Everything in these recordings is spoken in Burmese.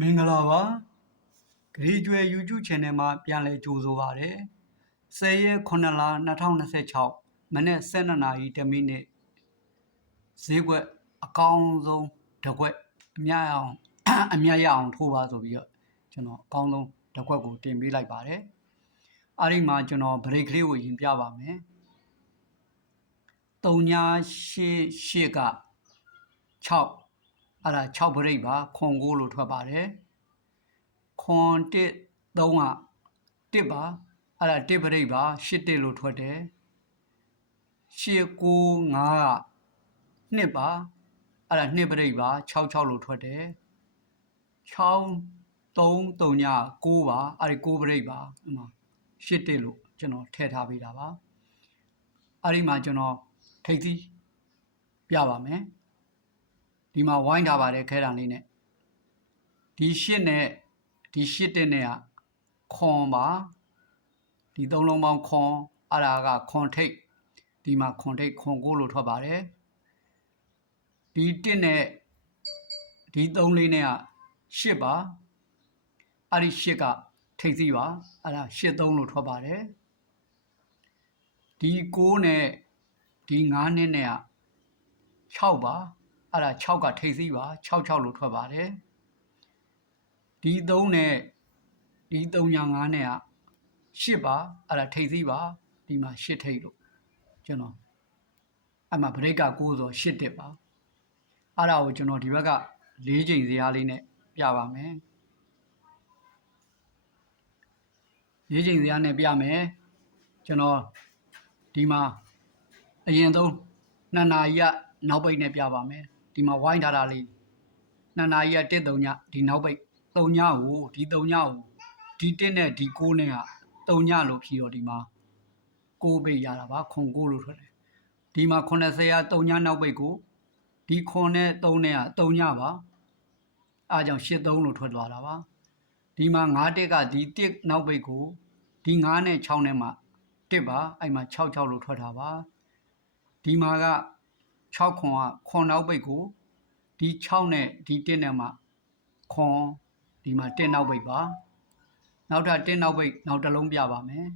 မင်္ဂလာပါဂရီကျွယ် YouTube Channel မှာပြန်လည်ကြိုဆိုပါရစေ10ရက်9လ2026မနေ့12နာရီ10မိနစ်ဈေးကွက်အကောင်းဆုံးတစ်ကွက်အမြတ်ရအောင်ထိုးပါဆိုပြီးတော့ကျွန်တော်အကောင်းဆုံးတစ်ကွက်ကိုတင်ပေးလိုက်ပါတယ်အဲ့ဒီမှာကျွန်တော် break လေးကိုရင်ပြပါမယ်388က6အဲ့ဒါ6 break ပါခွန်9လို့ထွက်ပါတယ်ခွန်1 3က1ပါအဲ့ဒါ1 break ပါ8 1လို့ထွက်တယ်8 9 5က2ပါအဲ့ဒါ2 break ပါ6 6လို့ထွက်တယ်6 3 3ည9ပါအဲ့ဒီ9 break ပါ8 1လို့ကျွန်တော်ထည့်ထားပေးတာပါအဲ့ဒီမှာကျွန်တော်ထိပ်သီးပြပါမယ်ဒီမှာဝိုင်းထားပါတယ်ခဲတံလေးနဲ့ဒီ8နဲ့ဒီ8တဲ့နဲ့ကခွန်ပါဒီ3လုံးပေါင်းခွန်အဲ့ဒါကခွန်ထိပ်ဒီမှာခွန်ထိပ်ခွန်9လို့ထွက်ပါတယ်ဒီ1နဲ့ဒီ3လေးနဲ့က8ပါအဲ့ဒီ8ကထိပ်သီးပါအဲ့ဒါ8 3လို့ထွက်ပါတယ်ဒီ9နဲ့ဒီ9နဲ့က6ပါအဲ့ဒါ6ကထိပ်သီးပါ6 6လို့ထွက်ပါတယ်ဒီ3နဲ့ဒီ3ညာ9နဲ့က8ပါအဲ့ဒါထိပ်သီးပါဒီမှာ8ထိပ်လို့ကျွန်တော်အဲ့မှာ break က9ဆို8တက်ပါအဲ့ဒါကိုကျွန်တော်ဒီဘက်က4ချိန်ဇယားလေးနဲ့ပြပါမယ်4ချိန်ဇယားနဲ့ပြမယ်ကျွန်တော်ဒီမှာအရင်ဆုံး2နာရီကနောက်ပိတ်နဲ့ပြပါမယ်ဒီမှာဝိုင်းထားတာလေး2နာရီက1 3ညဒီနောက်ပိတ်3ညကိုဒီ3ညကိုဒီ1နဲ့ဒီ9နဲ့က3ညလို့ဖြီးတော့ဒီမှာ9ပိတ်ရတာပါခွန်9လို့ထွက်တယ်ဒီမှာ80က3ညနောက်ပိတ်ကိုဒီခွန်နဲ့3နဲ့က3ညပါအားကြောင့်8 3လို့ထွက်သွားတာပါဒီမှာ9တက်ကဒီ1နောက်ပိတ်ကိုဒီ9နဲ့6နဲ့မှ1ပါအဲ့မှာ6 6လို့ထွက်တာပါဒီမှာက6ခွန်ကခွန်နောက်ပိတ်ကိုဒီ6နဲ့ဒီ1နဲ့မှခွန်ဒီမှာ1နောက်ပိတ်ပါနောက်ထပ်1နောက်ပိတ်နောက်တစ်လုံးပြပါမယ်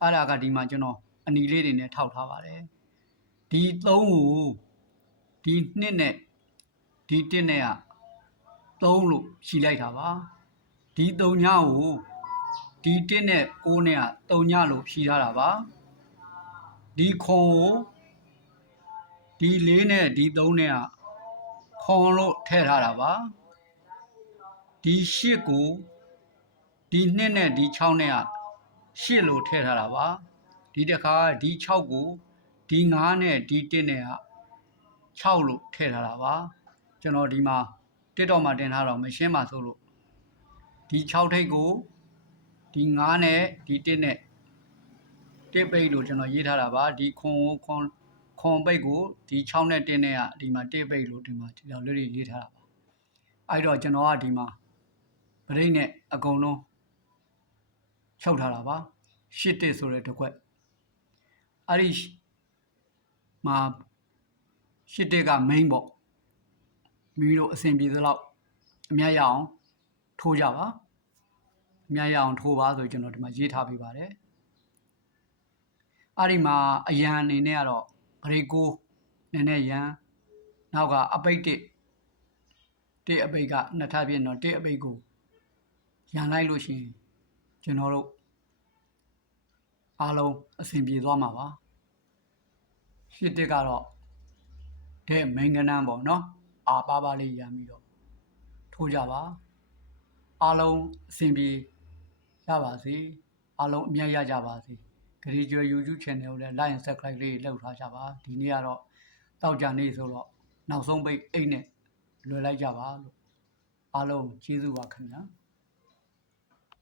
အဲ့ဒါကဒီမှာကျွန်တော်အနီလေးတွေနဲ့ထောက်ထားပါတယ်ဒီ3ကိုဒီ2နဲ့ဒီ1နဲ့က3လို့ရှင်းလိုက်တာပါဒီ3ညကိုဒီ1နဲ့9နဲ့က3ညလို့ဖြီးထားတာပါဒီခွန်ကိုဒီ4နဲ့ဒီ3နဲ့ကခွန်လို့ထည့်ထားတာပါဒီ8ကိုဒီ2နဲ့ဒီ6နဲ့က8လို့ထည့်ထားတာပါဒီတစ်ခါဒီ6ကိုဒီ9နဲ့ဒီ1နဲ့က6လို့ထည့်ထားတာပါကျွန်တော်ဒီမှာTikTokမှာတင်ထားတော့မရှင်းပါဆိုလို့ဒီ6ထိပ်ကိုဒီ9နဲ့ဒီ1နဲ့1ပိတ်လို့ကျွန်တော်ရေးထားတာပါဒီခွန်ပိတ်ကိုဒီ6နဲ့1နဲ့ကဒီမှာ1ပိတ်လို့ဒီမှာဒီလိုလေးရေးထားတာပါအဲ့တော့ကျွန်တော်ကဒီမှာဗရိတ်နဲ့အကုန်လုံးချုပ်ထားတာပါ8တက်ဆိုတဲ့တစ်ခွက်အဲ့ဒီမှာ8တက်က main ပေါ့မိမိတို့အဆင်ပြေသလောက်အမြတ်ရအောင်ထိုးကြပါအမြတ်ရအောင်ထိုးပါဆိုကျွန်တော်ဒီမှာရေးထားပေးပါတယ်အဲ့ဒီမှာအရန်အနေနဲ့ကတော့ဗရိတ်ကိုနည်းနည်းရန်နောက်ကအပိတ်1အပိတ်ကနှစ်ထပ်ပြင်းတော့1အပိတ်ကိုရန်လိုက်လို့ရှိရင်ကျွန်တော်တို့အားလုံးအဆင်ပြေသွားမှာပါရှစ်တက်ကတော့တဲ့မိန်ကနန်းပေါ့နော်အာပါလေးရန်ပြီးတော့ထိုးကြပါအားလုံးအဆင်ပြေရပါစေအားလုံးအမြတ်ရကြပါစေဂရီကျွယ် YouTube Channel ကိုလည်း like and subscribe လေးလုပ်ထားကြပါဒီနေ့ကတော့တောက်ကြနေဆိုတော့နောက်ဆုံးပိတ်အိတ်နဲ့လွယ်လိုက်ကြပါလို့အားလုံးကျေးဇူးပါခင်ဗျာ